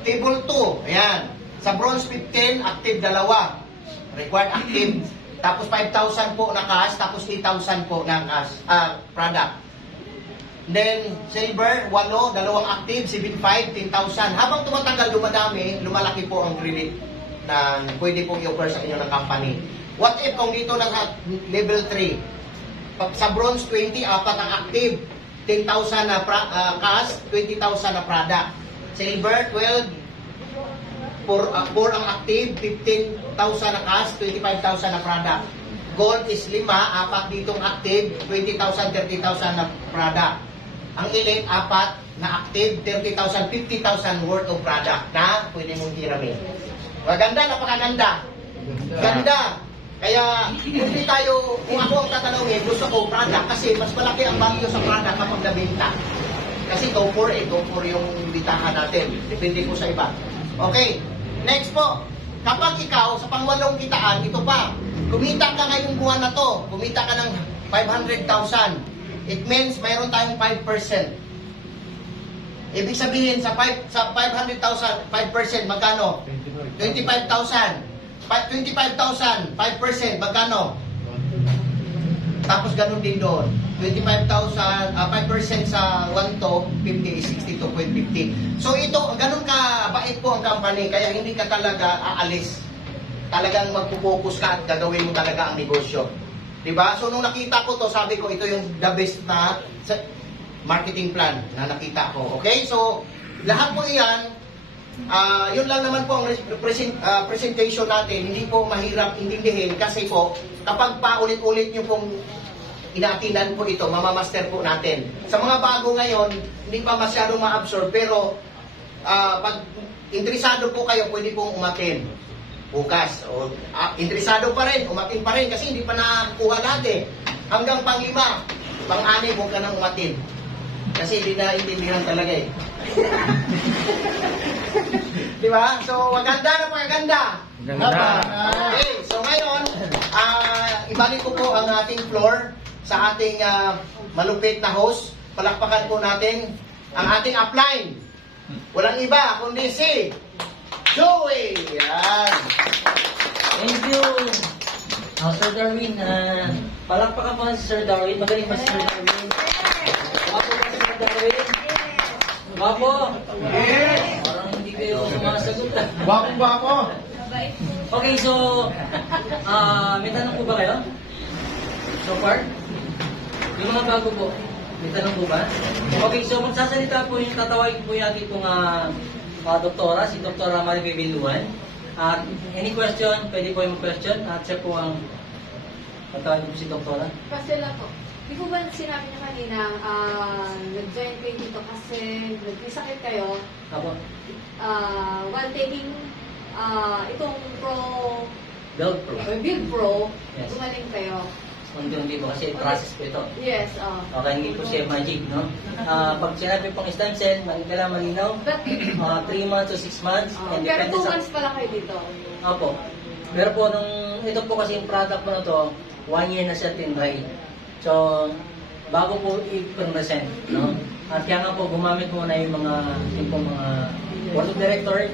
Table 2. Ayan. Sa bronze 15, active 2. Required active. Tapos 5,000 po na cash, tapos 8,000 po na cash, product. Then, silver, 8, 2 active, 7,500, 10,000. Habang tumatagal, dumadami, lumalaki po ang credit na pwede pong i-offer sa inyo ng company. What if kung dito na sa level 3? Sa bronze 20, 4 ang active, 10,000 na cash, 20,000 na product. Silver 12, 4 ang active, 15,000 na cash, 25,000 na product. Gold is 5, 4 ditong active, 20,000, 30,000 na product. Ang elite 4 na active, 30,000, 50,000 worth of product na pwede mong hiramin. Maganda, napakaganda. Ganda. Kaya, hindi tayo, kung ako ang tatanungin, gusto ko product kasi mas malaki ang value sa product kapag nabenta. Kasi go for yung bitahan natin. Depende po sa iba. Okay, next po. Kapag ikaw, sa pangwalong kitaan, ito pa. Kumita ka ngayong buwan na to. Kumita ka ng 500,000. It means mayroon tayong 5%. Ibig sabihin sa 500,000, 5% magkano? 25,000. 25,000, 5%, magkano? Tapos ganun din doon. 25,000, 5% sa 1 to 50 is 62.50. So ito, ganun ka bait po ang company, kaya hindi ka talaga aalis. Talagang magpo-focus ka at gagawin mo talaga ang negosyo. Diba? So nung nakita ko to, sabi ko ito yung the best na marketing plan na nakita ko. Okay? So lahat po iyan, yun lang naman po ang presentation natin. Hindi po mahirap intindihin kasi po kapag paulit-ulit nyo pong inaatinan po ito, mamamaster po natin. Sa mga bago ngayon, hindi pa masyadong ma-absorb pero pag interesado po kayo, pwede pong umatin bukas. O, interesado pa rin, umatin pa rin kasi hindi pa nakakuha lahat eh. Hanggang pang-5, pang-6, huwag ka nang umatin. Kasi hindi na intindihan talaga eh. Di ba? So, maganda na pagaganda. Ganda. Okay, so ngayon, ibalik ko po ang ating floor sa ating malupit na host. Palakpakan po natin ang ating upline. Walang iba, kundi si Joey. Yan. Thank you. Sir Darwin, palakpakan po si Sir Darwin. Magaling ba si Sir Darwin? Wapo ba si Sir Darwin? Wapo? Yes! Parang hindi kayo sumasagot. Bako. Okay, so, may tanong po ba kayo? So far? Yung mga bago po, may tanong po ba? Okay, so magsasalita po yung tatawagin po natin itong doktora, si Doktora Maribel Biluan. At any question, pwede po yung question. At siya po ang tatawagin po si Doktora. Kasi lang po. Di ko ba sinabi niyo kanina, nag-join kayo dito kasi nag-sakit kayo Ako, while taking itong Build Pro. Build Pro, Yes. gumaling kayo. Unti-unti po kasi process po ito. Yes, Okay, hindi po siya magic, no? Pag sinabi pong stem cell, kailangan malinaw. But, 3 months to 6 months. And pero depende 2 sa... months pala kayo dito. Opo. Pero po, ito po kasi yung product po na to, 1 year na siya tinry. So, bago po i-present, no? At kaya nga po, gumamit muna yung mga board of director,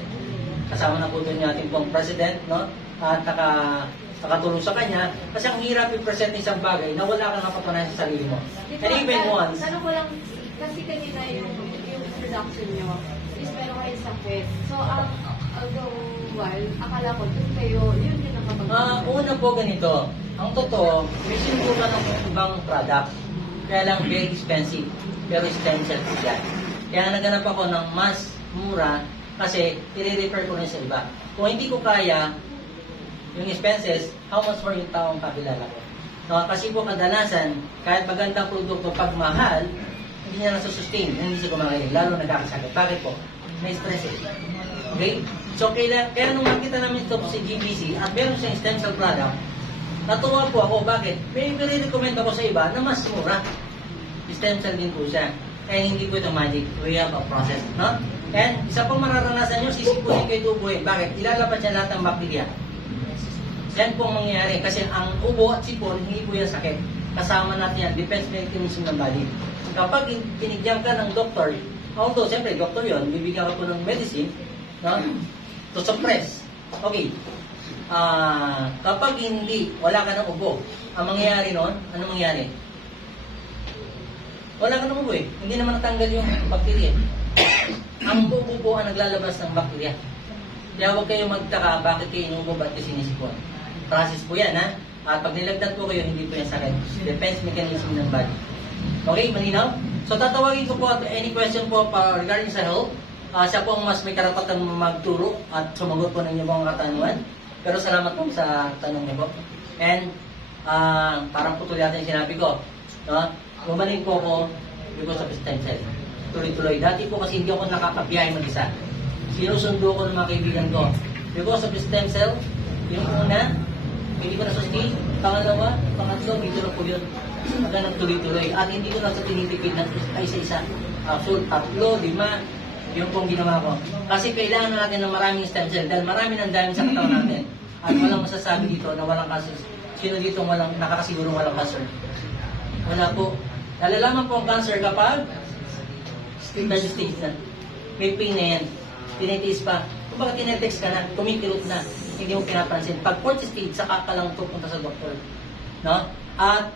kasama na po doon yung ating pong president, no? At nakatulong sa kanya, kasi ang hirap i-present isang bagay na wala kang napatunayan sa sarili mo. Dito, And even once, tanong ko lang, kasi kanina yung production nyo is meron kayo sakit. So, although while, akala ko dun kayo, yun din ang kapag- una po ganito, ang totoo, may sinubukan ng ibang product, kaya lang very expensive, pero stem cell po yan. Kaya naganap ako ng mas mura, kasi i-refer ko rin sa iba. Kung hindi ko kaya, yung expenses, how much more yung taong kakilala ko. No, kasi po kadalasan, kahit magandang produkto, pag mahal, hindi niya nasusustain, hindi siya kumakain, lalo nagkakasakit. Bakit po? May stress eh. Okay? So, kaya nung makita namin ito si GBC at meron siyang stem cell product, natuwa po ako. Bakit? May recommend ako sa iba na mas mura. Stem cell din po siya. Kaya hindi po ito magic. We have a process. No? And isa pang mararanasan nyo, sisipunin kayo tubuhin. Bakit? Ilalabas niya lahat ng bakterya. Yan po ang mangyayari. Kasi ang ubo at sipon, hindi po yan sakit. Kasama natin yan. Defense mechanism ng body. Kapag pinigyan ka ng doktor, although, siyempre, doktor yun, bibigyan ka po ng medicine, no? To suppress. Okay. Kapag hindi, wala ka ng ubo, ang mangyayari noon, ano mangyayari? Wala ka ng ubo eh. Hindi naman natanggal yung bakterya. Ang ubo po ang naglalabas ng bakterya. Kaya huwag kayong magtaka bakit kayo inuubo, ba't kayo sinisipon. Process po yan, ha? At pag nilagdag po kayo, hindi po yan sakit. Defense mechanism ng body. Okay, malinaw? So tatawagin ko po at any question po regarding sa health. Siya po ang mas may karapatan magturo at sumagot po ng inyong mga katanungan. Pero salamat po sa tanong niyo po. And parang putuli natin yung sinabi ko. No? Gumaling po ako because of stem cell. Tuloy-tuloy. Dati po kasi hindi ako nakakabiyahe mag-isa. Sinusundo ko ng mga kaibigan ko. Because of stem cell, yung una, hindi ko na-sustain. Pangalawa, pangatlo, dito na po yun. Hanggang nagtuloy-tuloy. At hindi ko na sa tinitipid ng isa-isa. So, 3, 5, yun pong ginawa ko. Kasi kailangan natin ng maraming stem cell dahil marami ng dami sa katawan natin. At walang masasabi dito na walang cancer. Sino dito nakakasigurong walang cancer? Wala po. Nalalaman po ang cancer kapag early stage na. May pain na yan. Tinitiis pa. Kung baka tinetext ka na, kumikirot na, hindi mo pinapansin. Pag fourth stage, saka ka lang pupunta sa doktor. No? At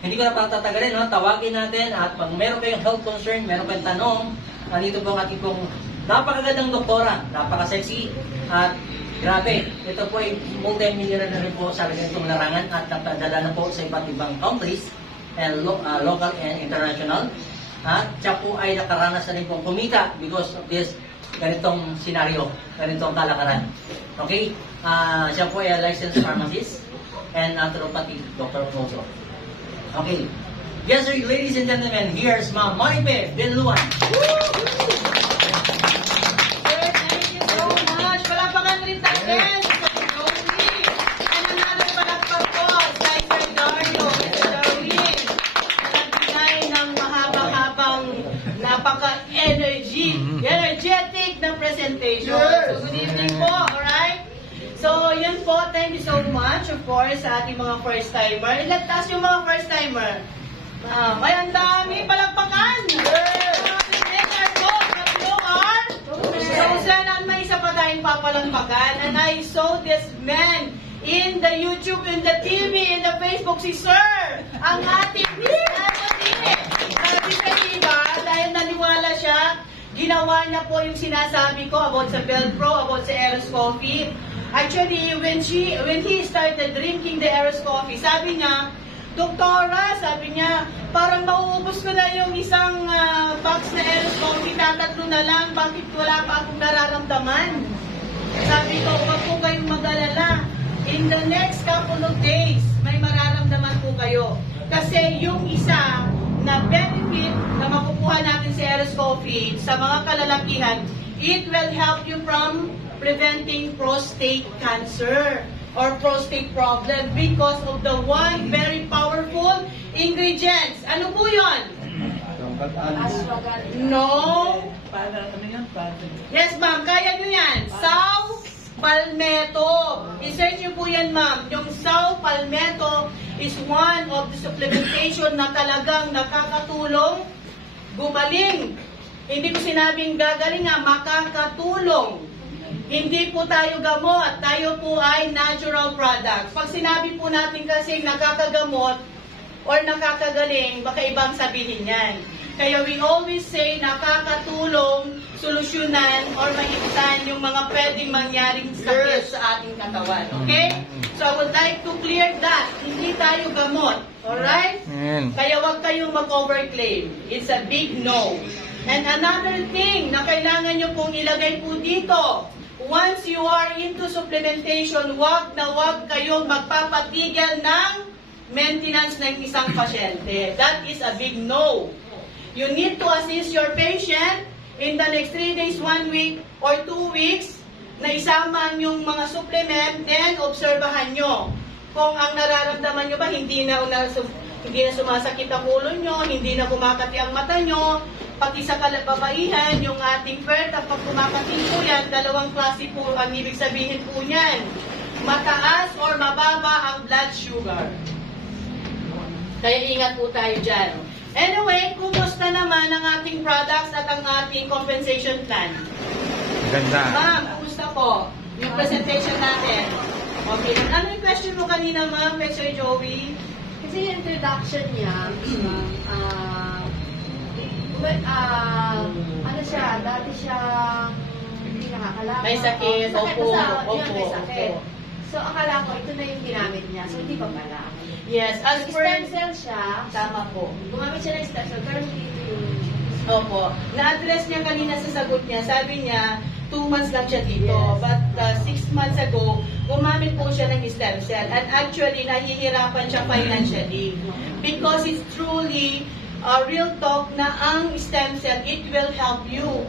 hindi ko na patatagalin, no? Tawagin natin at pag meron kayong health concern, meron kayong tanong, nandito po ang ating pong napakagandang doktora, napaka-sexy, at grabe, ito po ay multi-millionaire na rin po sa ganitong larangan at napadala na po sa iba't ibang countries, and local and international. At siya po ay nakaranas na rin pong kumita because of this ganitong senaryo, ganitong kalakaran. Okay? Siya po ay a licensed pharmacist and naturopathy doctor also. Okay. Yes, sir, ladies and gentlemen, here's Ma'am Maripe Benluan. Sir, thank you so much. Palapakan rin tayo sa Joey. And another palakpak po kay Sir Dario, Sir Darwin. Nagbigay ng mahaba-habang napaka-energy, energetic na presentation. So, good evening po, alright? So, yun po, thank you so much, of course, sa ating mga first-timer. Ilagtas yung mga first-timer. May ang dami palakpakan! So, at may isa pa tayong papalampakan. And I saw this man in the YouTube, in the TV, in the Facebook, si Sir, ang ating Sabi sa iba, dahil naniwala siya, ginawa niya po yung sinasabi ko about sa Velcro, about sa Eros Coffee. Actually, when he started drinking the Eros Coffee, sabi niya, Doktora, sabi niya, parang mauubos ko na yung isang box na Eros Coffee, tatatlo na lang, bakit wala pa akong nararamdaman? Sabi ko, huwag po kayong mag-alala. In the next couple of days, may mararamdaman po kayo. Kasi yung isa na benefit na makukuha natin sa Eros Coffee, sa mga kalalakihan, it will help you from preventing prostate cancer or prostate problem because of the one very powerful ingredients. Ano po yun? Ashwagandha. No. Yes, ma'am. Kaya nyo yan. Saw Palmetto. I-search nyo po yan, ma'am. Yung Saw Palmetto is one of the supplementation na talagang nakakatulong gumaling. Hindi ko sinabing gagaling nga, makakatulong. Hindi po tayo gamot, tayo po ay natural products. Pag sinabi po natin kasi nakakagamot or nakakagaling, baka ibang sabihin yan. Kaya we always say nakakatulong, solusyonan, or mahigitan yung mga pwedeng mangyaring sakit sa ating katawan. Okay? So I would like to clear that. Hindi tayo gamot. Alright? Kaya wag kayong mag-overclaim. It's a big no. And another thing na kailangan nyo pong ilagay po dito, once you are into supplementation, wag na wag kayong magpapatigil ng maintenance ng isang pasyente. That is a big no. You need to assist your patient in the next 3 days, 1 week, or 2 weeks na isama yung mga supplement, then obserbahan nyo. Kung ang nararamdaman nyo ba, hindi na sumasakit ang ulo nyo, hindi na kumakati ang mata nyo, pati sa kalababaihan, yung ating ferta, pag kumakati po yan, dalawang klase po ang ibig sabihin po niyan. Mataas or mababa ang blood sugar. Kaya ingat po tayo dyan. Anyway, kumusta naman ang ating products at ang ating compensation plan? Ganda. Ma'am, kumusta po? Yung presentation natin. Okay. Ano yung question mo kanina, ma'am, kay Sir Joey? Kasi yung introduction niya, ano siya, dati siya hindi nakakalakad. May sakit, opo, Yun, may opo, sakit. opo. So, akala ko, ito na yung ginamit niya. So, hindi pa pala. Yes, as per... Stem cell siya. Tama po. Gumamit siya ng stem cell, pero hindi ito yung... Opo. Na-address niya kanina sa sagot niya. Sabi niya, 2 months lang siya dito. Yes. But 6 months ago, gumamit po siya ng stem cell. And actually, nahihirapan siya financially. Because it's truly real talk na ang stem cell, it will help you.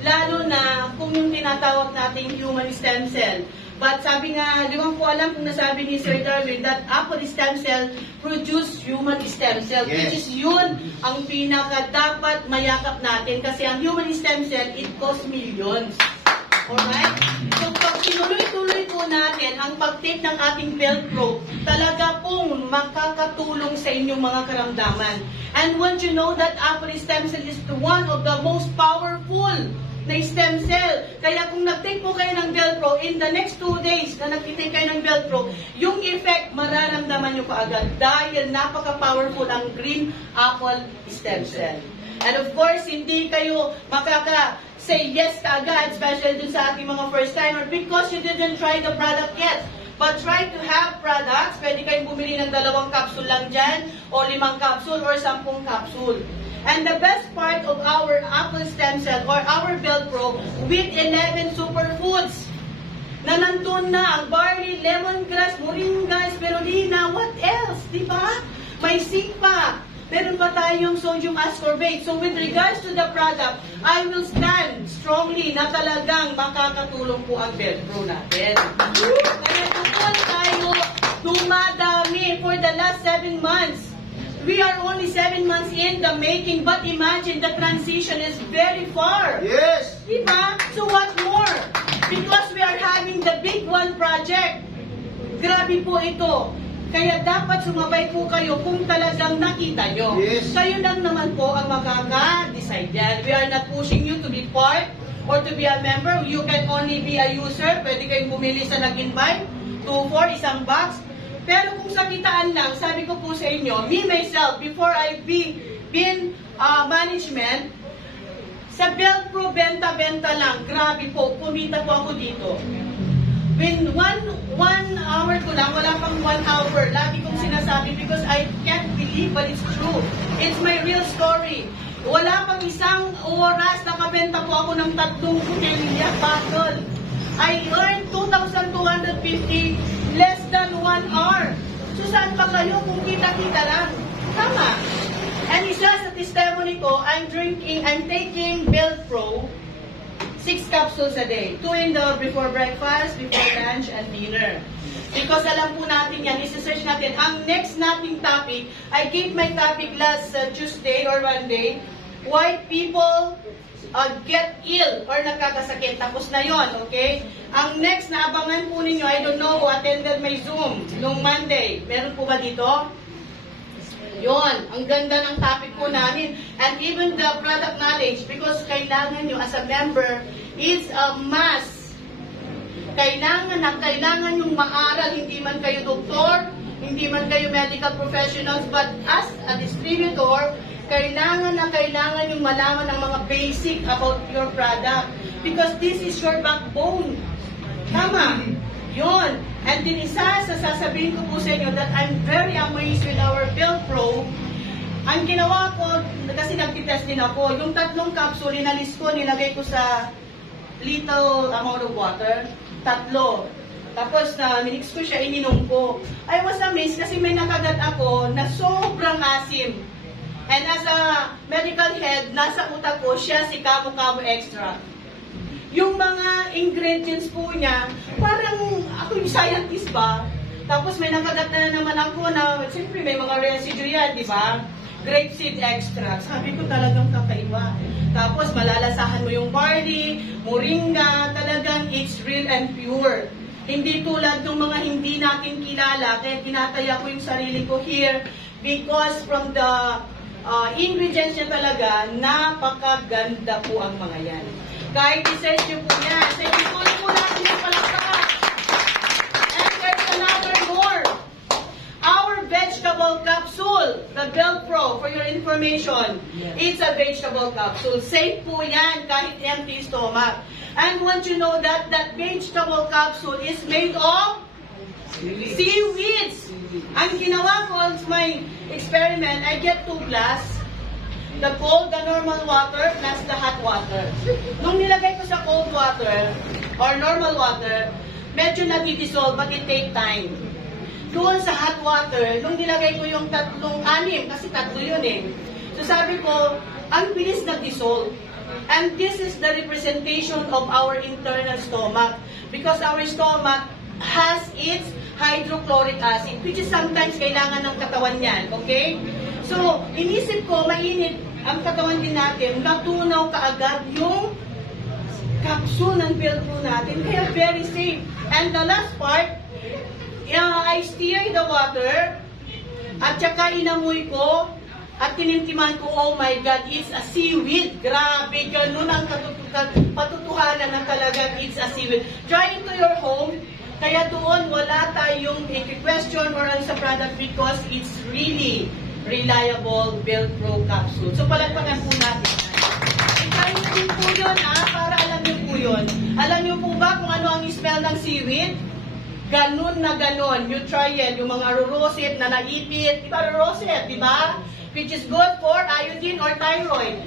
Lalo na kung yung tinatawag nating human stem cell. But sabi nga, di ko alam kung nasabi ni Sir Darwin that apple stem cell produce human stem cell. Yes. Which is yun ang pinaka dapat mayakap natin. Kasi ang human stem cell, it costs millions. Alright? So pag tinuloy-tuloy po natin ang pag-take ng ating Velcro, talaga pong makakatulong sa inyong mga karamdaman. And once you know that apple stem cell is one of the most powerful na stem cell. Kaya kung nag-take po kayo ng Velpro, in the next 2 days na nag-take kayo ng Velpro, yung effect mararamdaman nyo kaagad dahil napaka-powerful ang green apple stem cell. And of course, hindi kayo makaka-say yes kaagad, especially dun sa ating mga first-timer, because you didn't try the product yet. But try to have products. Pwede kayong bumili ng 2 capsule lang dyan, o 5 capsule, or 10 capsule. And the best part of our apple stem cell or our Velpro with 11 superfoods na nandun na ang barley, lemongrass, moringa, spirulina, what else? Diba? May zinc pa. Meron pa tayong sodium ascorbate. So with regards to the product, I will stand strongly na talagang makakatulong po ang Velpro natin. Kaya tukol tayo dumadami for the last 7 months. We are only 7 months in the making, but imagine the transition is very far. Yes! Diba? So what more? Because we are having the big one project. Grabe po ito. Kaya dapat sumabay po kayo kung talagang nakita nyo. Yes. Kayo lang naman po ang makaka-decide yan. We are not pushing you to be part or to be a member. You can only be a user. Pwede kayong bumili sa nag-invite. 2 for isang box. Pero kung sa kitaan lang, sabi ko po sa inyo, me myself, before I been management, sa Velpro, benta-benta lang. Grabe po, kumita po ako dito. When one hour ko lang, wala pang 1 hour, lagi kong sinasabi because I can't believe but it's true. It's my real story. Wala pang isang oras, nakabenta po ako ng 3 botelya bottle. I earned 2,250 less than 1 hour. So saan pa kayo kung kita-kita lang? Tama. And isa sa testimony ko, I'm taking Velpro 6 capsules a day. 2 in the before breakfast, before lunch, and dinner. Because alam po natin yan, isa-search natin. Ang next nating topic, I gave my topic last Tuesday or Monday, why people get ill or nagkakasakit. Tapos na yon, okay? Ang next na abangan po ninyo, I don't know who attended my Zoom nung Monday. Meron po ba dito? Yon, ang ganda ng topic po namin. And even the product knowledge, because kailangan nyo as a member is a must. Kailangan yung maaral, hindi man kayo doktor, hindi man kayo medical professionals, but as a distributor, kailangan yung malaman ng mga basic about your product. Because this is your backbone. Tama. Yun. And din isa sa sasabihin ko po sa inyo that I'm very amazed with our Velpro. Ang ginawa ko, kasi nagtitest din ako, yung 3 capsule, inalis ko, nilagay ko sa little amount of water. 3. Tapos minix ko siya, ininom ko. I was amazed kasi may nakagat ako na sobrang asim. And as a medical head, nasa utak ko, siya si Kamo Extra. Yung mga ingredients po niya, parang ako yung scientist ba? Tapos may nakagat na naman ako na, siyempre may mga residue yan, di ba? Grapeseed extract. Sabi ko talagang kakaiba. Tapos malalasahan mo yung barley, moringa, talagang it's real and pure. Hindi tulad ng mga hindi natin kilala, kaya tinataya ko yung sarili ko here because from the ingredients niya talaga, napakaganda po ang mga yan. Kahit i-search nyo po yan. Sa ituloy po natin yung palakpak. And there's another more. Our vegetable capsule, the Velpro, for your information, it's a vegetable capsule. Safe po yan kahit empty stomach. And once you know that vegetable capsule is made of seaweeds. Ang ginawa ko on my experiment, I get 2 glass, the cold, the normal water, plus the hot water. Nung nilagay ko sa cold water, or normal water, medyo nadi-dissolve, but it take time. Doon sa hot water, nung nilagay ko yung 6, kasi 3 yun eh. So sabi ko, ang bilis nag-dissolve. And this is the representation of our internal stomach. Because our stomach has its hydrochloric acid, which is sometimes kailangan ng katawan yan, okay? So, inisip ko, mainit ang katawan din natin, natunaw kaagad yung capsule ng Velpro natin, kaya very safe. And the last part, I stir the water At saka inamoy ko, at tinimtiman ko, oh my God, it's a seaweed. Grabe, ganun ang patutuhanan na talagang it's a seaweed. Try into your home. Kaya doon, wala tayong question or ano sa product because it's really reliable Velcro capsule. So, palagpagan po natin. I-try na din po yun, para alam niyo po yun. Alam niyo po ba kung ano ang smell ng seaweed? Ganun na ganun. You try it. Yung mga rurosit na naipit. Diba rurosit, diba? Which is good for iodine or thyroid.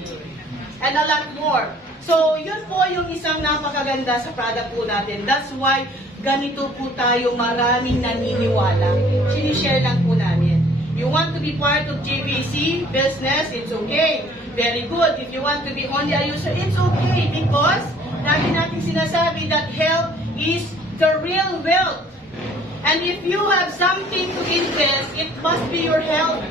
And a lot more. So, yun po yung isang napakaganda sa product po natin. That's why ganito po tayo maraming naniniwala. Sinishare lang po namin. You want to be part of JVC business, it's okay. Very good. If you want to be only a user, it's okay. Because, lagi natin sinasabi that health is the real wealth. And if you have something to invest, it must be your health.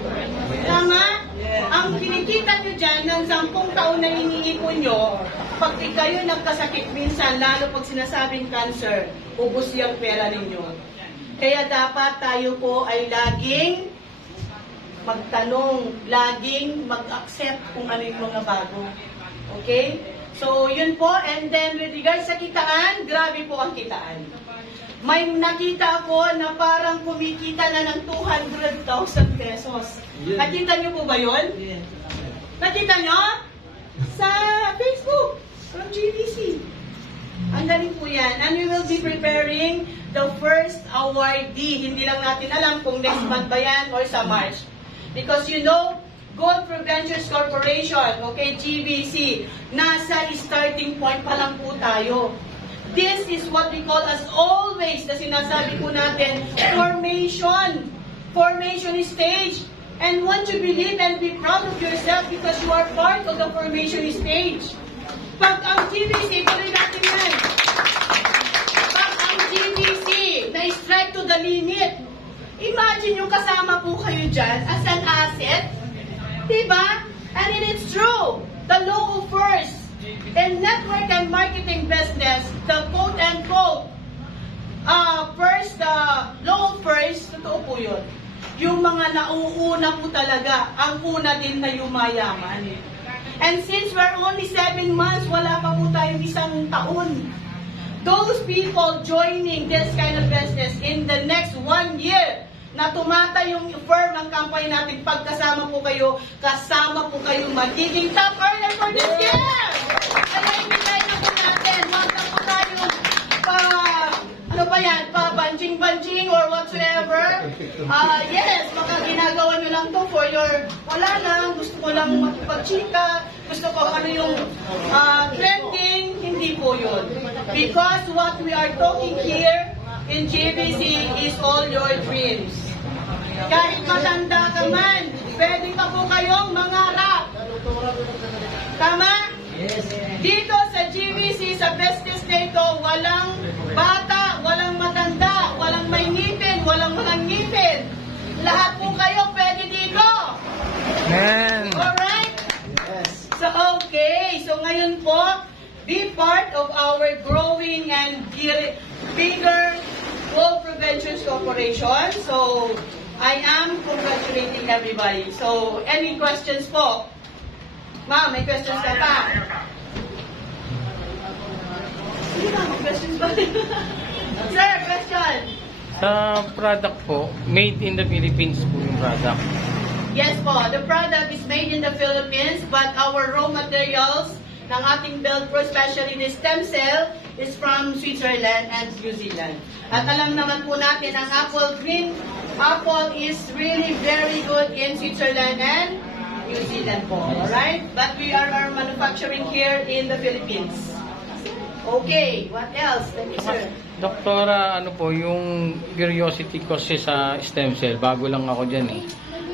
Tama? Ang kinikita nyo dyan ng 10 taon na iniipon nyo, pag kayo nagkasakit minsan, lalo pag sinasabing cancer, ubos yung pera ninyo. Kaya dapat tayo po ay laging magtanong, laging mag-accept kung ano yung mga bago. Okay? So, yun po. And then, with regards sa kitaan, grabe po ang kitaan. May nakita ako na parang kumikita na ng 200,000 pesos. Nakita niyo po ba yun? Nakita niyo? Sa Facebook, from GVC. Ang galing po yan. And we will be preparing the first awardee. Hindi lang natin alam kung next month ba yan or sa March. Because you know, Gold Preventures Corporation, okay, GVC, nasa starting point pa lang po tayo. This is what we call as always, na sinasabi po natin, formation. Formation stage. And want to believe and be proud of yourself because you are part of the formation stage. Pag ang GVC, tuloy natin yan. Pag ang GVC na-strike to the limit, imagine yung kasama po kayo dyan as an asset. Diba? And it's true. The law of first. In network and marketing business, the quote-unquote first, law of first, totoo po yun. Yung mga nauuna po talaga, ang una din na yumayaman. And since we're only 7 months, wala pa po tayong 1 taon. Those people joining this kind of business in the next 1 year, na tumata yung firm ng company natin, pagkasama po kayo, kasama po kayo magiging top earner for this year! Kaya ibigay na po natin, wag na po tayo banjing-banjing or whatsoever. Yes, baka ginagawa nyo lang to for your, wala lang, gusto ko lang makipag-chika, gusto ko ano yung trending, hindi po yun. Because what we are talking here in JVC is all your dreams. Kahit matanda ka man, pwede pa po kayong mangarap. Tama? Yes. Dito sa GVC, sa business na ito, walang bata, walang matanda, walang may ngipin, walang ngipin. Lahat po kayo pwede dito. Amen. Alright? So, okay. So, ngayon po, be part of our growing and bigger Gold Preventures Corporation. So, I am congratulating everybody. So, any questions po? Ma'am, may questions ka pa? Sige na, may questions ba? Sir, question. Sa product po, made in the Philippines po yung product. Yes po, the product is made in the Philippines, but our raw materials ng ating Velcro, especially the stem cell, is from Switzerland and New Zealand. At alam naman po natin, ang green apple is really very good in Switzerland and New Zealand po. Alright? But we are manufacturing here in the Philippines. Okay, what else? Thank you, sir. Doktora, ano po, yung curiosity kasi sa stem cell, bago lang ako dyan eh.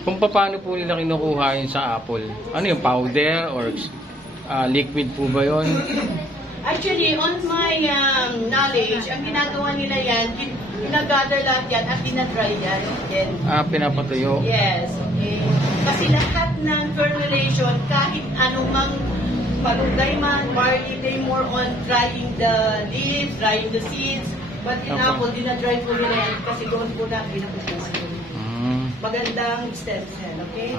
Kung paano po nila kinukuha yun sa apple? Ano yung powder or liquid po ba yun? Actually, on my knowledge, ang ginagawa nila yan, pinagather lahat yan at dinadry yan. Then, Pinapatuyo. yes, okay. Kasi lahat ng formulation, kahit anumang malunggay man, barley, they more on drying the leaves, drying the seeds. But in Okay. apple, dinadry po nila yan kasi doon po na pinapupusin. magandang stem cell, okay?